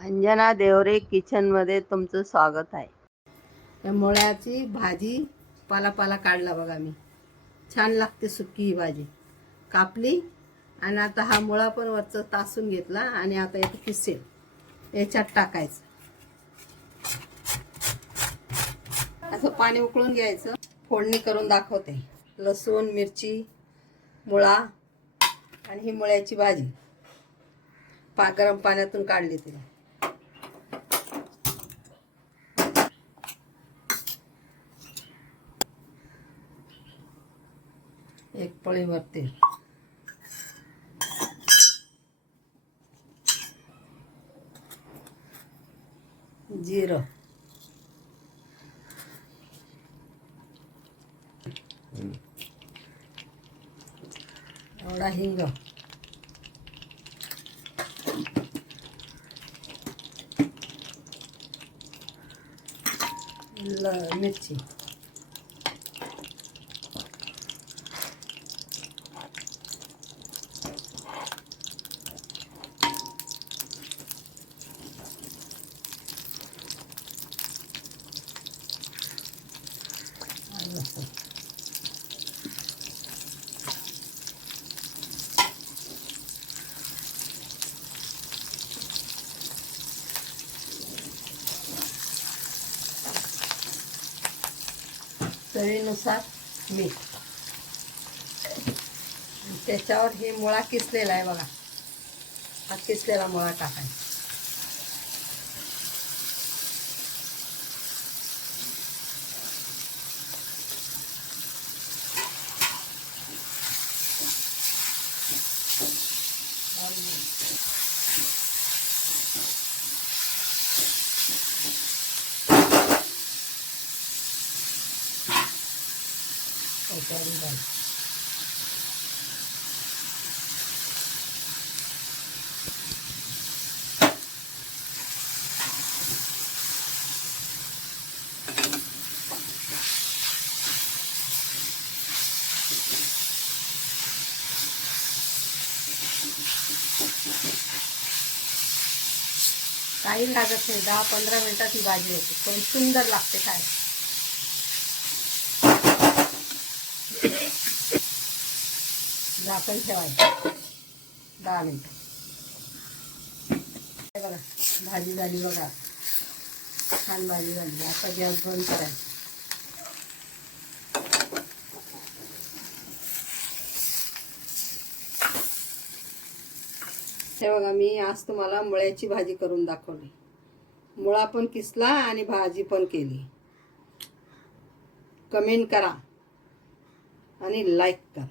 अंजना देवरे किचनमध्ये तुमचं स्वागत आहे. या मुळ्याची भाजी पाला पाला काढला बघा मी. छान लागते सुकी ही भाजी. कापली आणि आता हा मुळा पण वरचं तासून घेतला आणि आता यात किसेल. याच्यात टाकायचं. असं पाणी उकळून घ्यायचं. फोडणी करून दाखवते. लसूण मिरची मुळा आणि ही मुळ्याची भाजी. पा गरम पाण्यातून काढली तिला. एक पळीवर तेल जिरं. एवढा हिंग. मिरची आणि लसूण चवीनुसार मीठ. त्याच्यावर हे मुळा किसलेला आहे बघा. हा किसलेला मुळा टाकायचा. त्याच्यावर काही लागत नाही. दहा पंधरा मिनिटात ही भाजी होते. पण सुंदर लागते काय झाकण ठेवायचं. दहा मिनिटं. बघा भाजी झाली बघा. छान भाजी झाली. आता गॅस बंद करायचं. हे बघा मी आज तुम्हाला मुळ्याची भाजी करून दाखवली. मुळा पण किसला आणि भाजी पण केली. कमेंट करा. आणि लाईक करा.